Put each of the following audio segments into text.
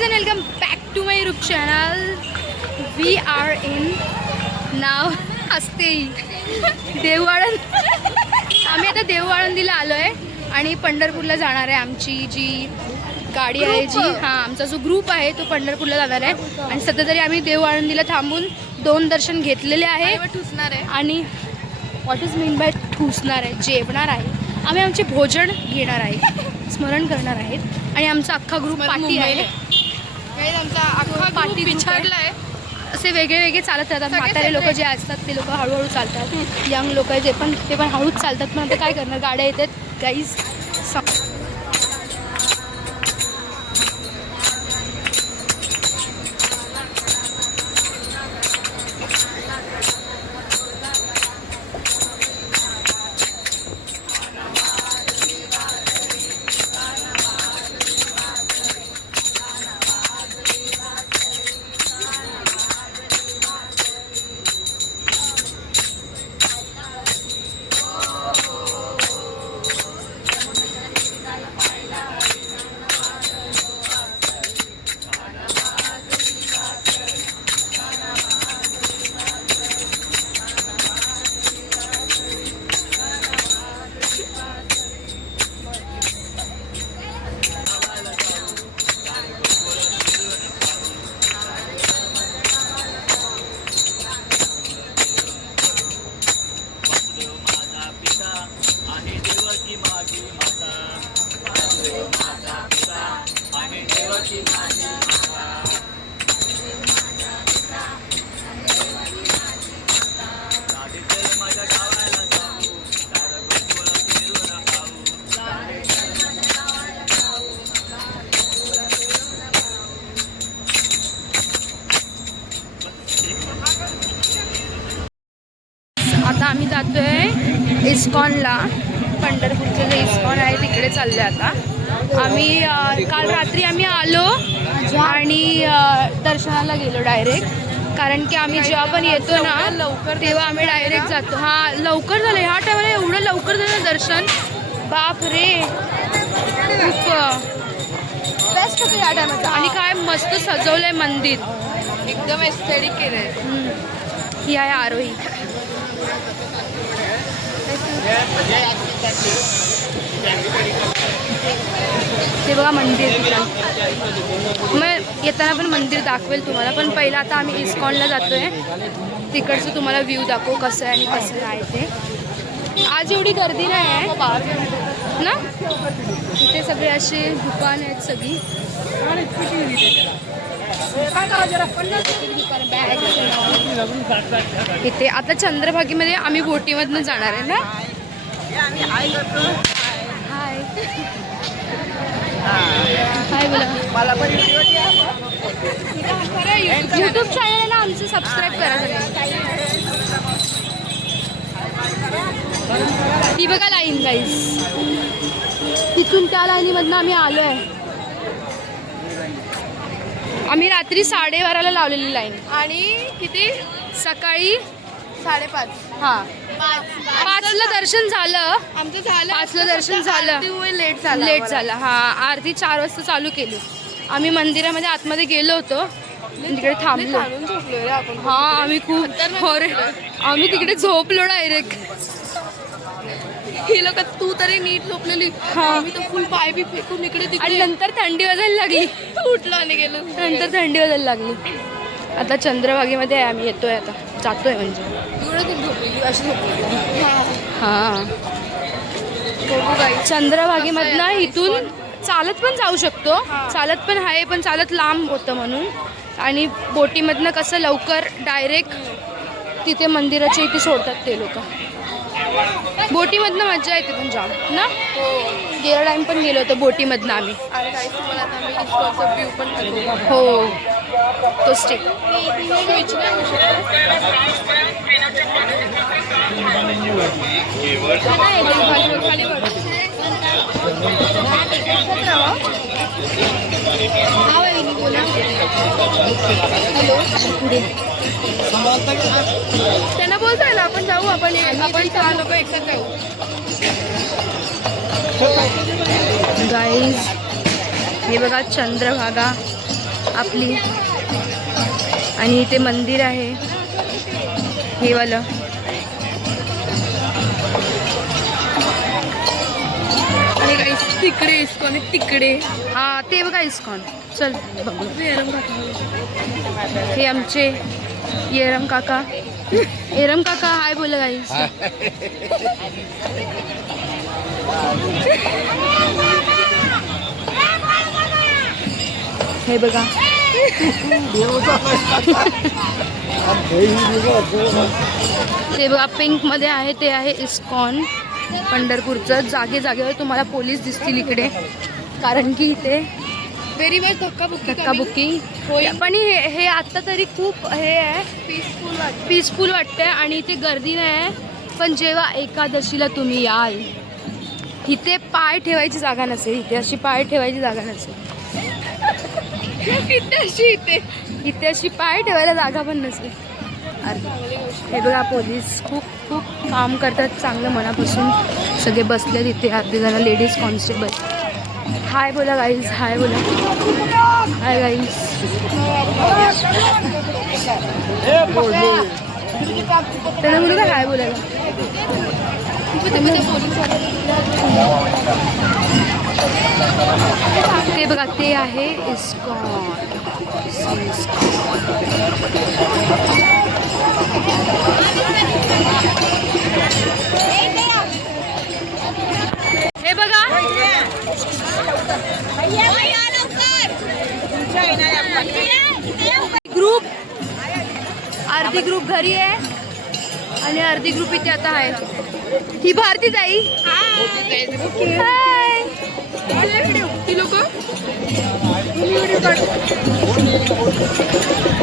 guys and welcome back to my YouTube channel. We are in now असते देवआळंद. आम्ही आता देवआळंदीला आलो आहे आणि पंढरपूरला जाणार आहे. आमची जी गाडी आहे आमचा जो ग्रुप आहे तो पंढरपूरला जाणार आहे आणि सध्या तरी आम्ही देवआळंदीला थांबून 2 दर्शन घेतलेले आहे आणि व्हॉट इज मीन बाय ठुसणार आहे, जेवणार आहे. आम्ही आमचे भोजन घेणार आहे, स्मरण करणार आहेत आणि आमचा अख्खा ग्रुप पार्टी आहे. आमचा अख्खा पार्टी विचारला आहे. असे वेगळे वेगळे चालत राहतात. म्हातारे लोक जे असतात ते लोक हळूहळू चालतात, यंग लोक ते पण हळूच चालतात. पण आता काय करणार, गाड्या येतात गाईज. आता आम्ही जातोय इस्कॉनला. पंढरपूरचं जे इस्कॉन आहे तिकडे चाललोय आता आम्ही. काल रात्री आम्ही आलो आणि दर्शनाला गेलो डायरेक्ट, कारण की आम्ही जेव्हा पण येतो ना लवकर तेव्हा आम्ही डायरेक्ट जातो. लवकर झालं ह्या टायमाला, एवढं लवकर झालं दर्शन, बाप रे. खूप बेस्ट होतं ह्या टायमाचं. आणि काय मस्त सजवलंय मंदिर, एकदम एस्थेटिक केलंय. ही आहे आरोही. हे बघा मंदिर. मग येताना पण मंदिर दाखवेल तुम्हाला, पण पहिला आता आम्ही इस्कॉनला जातोय. तिकडचं तुम्हाला व्ह्यू दाखवू कसं आहे आणि कसं आहे ते. आज एवढी गर्दी नाही आहे ना. इथे सगळे असे दुकान आहेत सगळी. इथे आता चंद्रभागेमध्ये आम्ही बोटीमधनं जाणार आहे ना. हाय हाय बोला. यूट्यूब चॅनल ना आमचं, सबस्क्राईब करा. ती बघा लाईन गाईस, तिथून त्या लाईनीमधनं आम्ही आलो आहे. आम्ही रात्री 12:30ला लावलेली लाईन आणि किती सकाळी 5:30. हां 5ला दर्शन झालं आमचं. 5ला दर्शन झालं, लेट झालं. हां आरती 4 वाजता चालू केली. आम्ही मंदिरामध्ये आतमध्ये गेलो होतो, तिकडे थांबलो. हां आम्ही खूप आम्ही तिकडे झोपलो डायरेक्ट. ही लोक तू तरी नीट झोपलेली. मी तर फुल पाय बी फेकून इकडे तिकडे. आणि नंतर थंडी वाजायला लागली, उठलो आणि गेलो. नंतर थंडी वाजायला लागली. आता चंद्रभागेमध्ये आहे आम्ही, येतोय आता, जातोय म्हणजे. झोपलेली अशी झोपलेली. हां चंद्रभागेमधनं इथून चालत पण जाऊ शकतो. चालत पण आहे, पण चालत लांब होतं म्हणून. आणि बोटीमधनं कसं लवकर डायरेक्ट तिथे मंदिराच्या इथे सोडतात ते लोक. बोटीमधनं मजा येते पण जाम ना. गेला टाइम पण गेलो होतो बोटीमधनं आम्ही. हो तो स्टिक. त्यांना बोलताय ना आपण जाऊ, आपण 6 लोक एकसाथ जाऊ. गाईज हे बघा चंद्रभागा आपली. आणि इथे मंदिर आहे हे वालं. आणि गाईस तिकडे इस्कॉन आहे तिकडे. हा ते बघा इस्कॉन. चल बघू. हे आमचे येरम काका. येरम काका हाय बोला गाईस. हे बघा ते बघा पिंक मध्ये आहे ते आहे इस्कॉन पंढरपूरचं. जागे जागेवर तुम्हाला पोलीस दिसतील इकडे, कारण की इथे व्हेरी मच धक्काबुक्की. पण हे आता तरी खूप हे आहे, पीसफुल वाटतंय आणि इथे गर्दी नाही आहे. पण जेव्हा एकादशीला तुम्ही याल इथे पाय ठेवायची जागा नसेल. इथे अशी पाय ठेवायची जागा नसेल. इथे अशी पाय ठेवायला जागा पण नसेल. हे बघा पोलीस खूप खूप काम करतात चांगलं मनापासून. सगळे बसले तिथे, अर्धे जण लेडीज कॉन्स्टेबल. हाय बोला गाईज. हाय बोला. Hi guys. त्यांना बोलू का हाय बोलायला. ते बघा ते आहे इस्कॉन. हे बघा ग्रुप, अर्धी ग्रुप घरी आहे आणि अर्धी ग्रुप इथे आता आहे. ही भारती ताई. हाय. ती लोक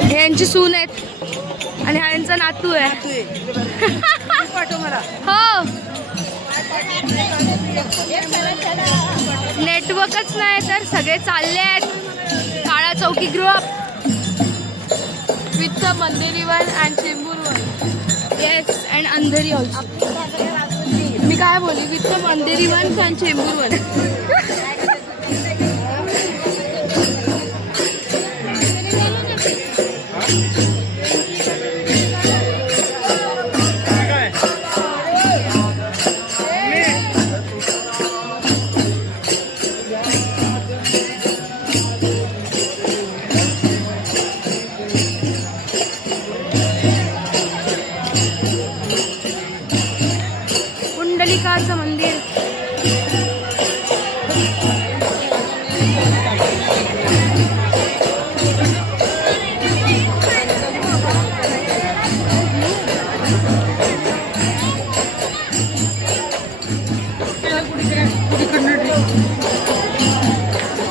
हे यांची सून आहेत आणि हा यांचा नातू आहे. हो नेटवर्कच नाही तर सगळे चालले आहेत. काळा चौकी ग्रुप विथ मंदिरी one and Chembur one. Yes and Andheri also. मी काय बोलली विथ मंदिरी वन अँड चेंबूर वन. पुंडलिकाचं मंदिर.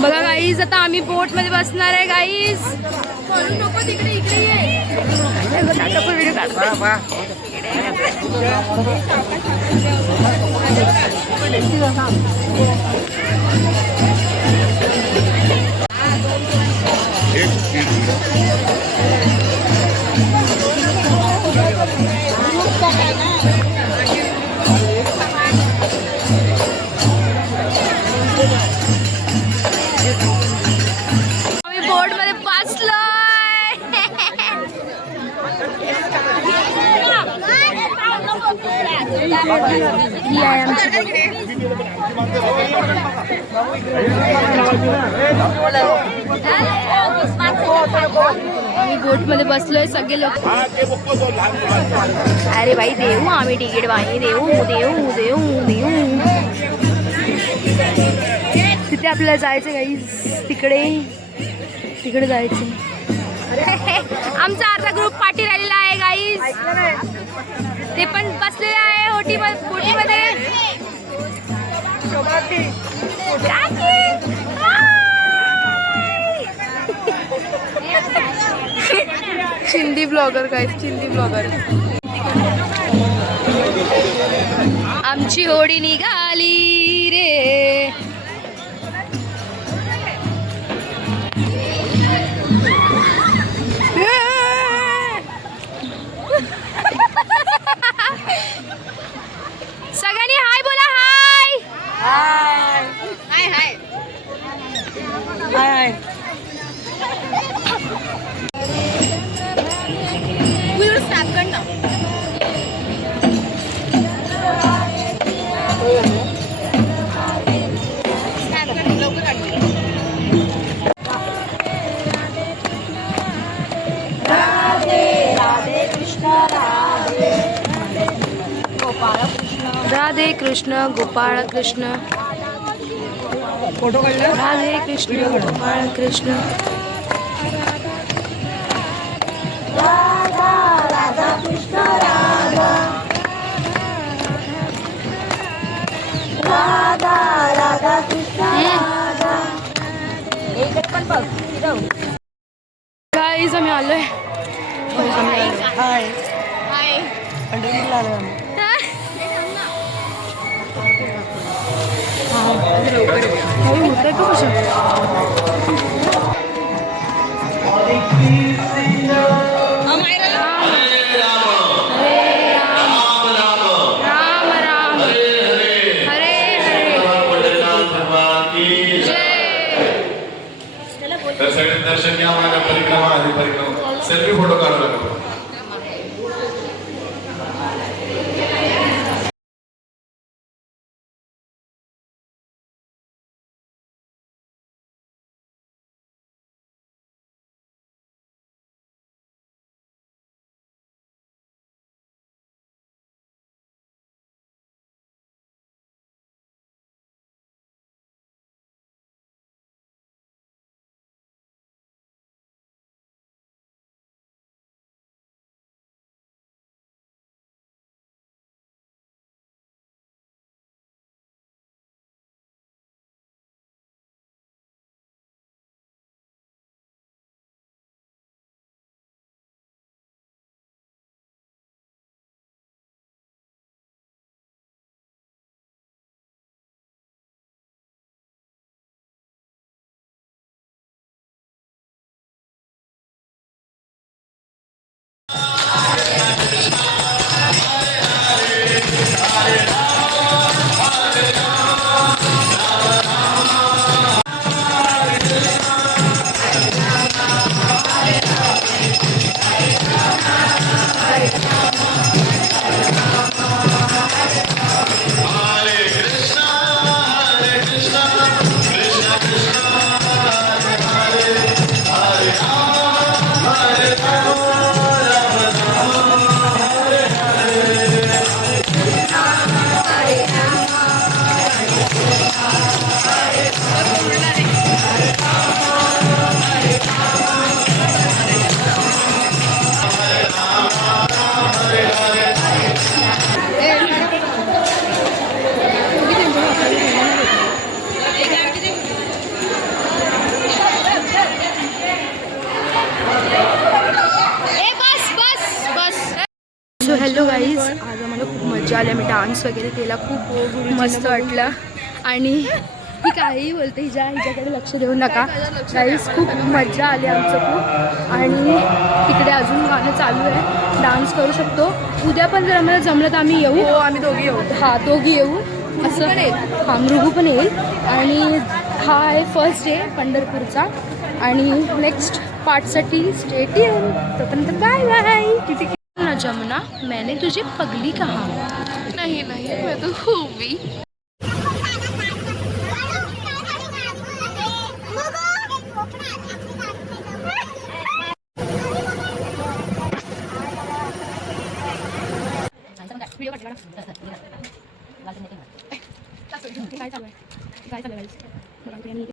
बघा गाईज आता आम्ही बोट मध्ये बसणार आहे गाईज. तिकडे इकडे ये. व्हिडिओ काढ. आम्ही बोर्ड मध्ये बसलोय. ही आहे आमची. आम्ही बोट मध्ये बसलोय सगळे लोक. अरे भाई देऊ आम्ही तिकीट बाई देऊ देऊ देऊ देऊ. तिथे आपल्याला जायचं गाईस. तिकडे तिकडे जायचं. आमचा अर्धा ग्रुप पाठी राहिलेला आहे गाईस. ते पण बसलेले आहे बोटीमध्ये. चिंदी ब्लॉगर काय चिंदी ब्लॉगर. आमची होडी निघाली रे. सगळ्यांनी हाय बोला. हाय हाय हाय हाय हाय. स्नॅप कर ना. स्नॅप कर लवकर काढ. राधे कृष्ण गोपाळ कृष्ण. फोटो काढला. राधे कृष्ण गोपाळ कृष्ण. गाईज आम्ही आलोय. हाय हाय. पंढरपूरला आलो आम्ही. होतंय का कसं? राम राम हरे हरे. दर्शन घ्या. माझ्या परिक्रमा आधी परिक्रमा सेल्फी फोटो काढू लागतो. सो हॅलो गाईज, आज आम्हाला खूप मजा आली. आम्ही डान्स वगैरे केला, खूप मस्त वाटलं. आणि ही काहीही बोलते, हिच्याकडे लक्ष देऊ नका गाईज. खूप मजा आली आमचं खूप. आणि तिकडे अजून गाणं चालू आहे, डान्स करू शकतो. उद्या पण जर आम्हाला जमलं तर आम्ही येऊ. आम्ही दोघी येऊ. हा दोघी येऊ असं. हा मृगू पण येईल. आणि हा आहे फर्स्ट डे पंढरपूरचा. आणि नेक्स्ट पार्टसाठी स्टेट येईल. तोपर्यंत बाय बाय. ना जमुना, मैंने तुझे पगली कहा. नहीं नहीं, मैं तो खूबी. काय चालू आहे?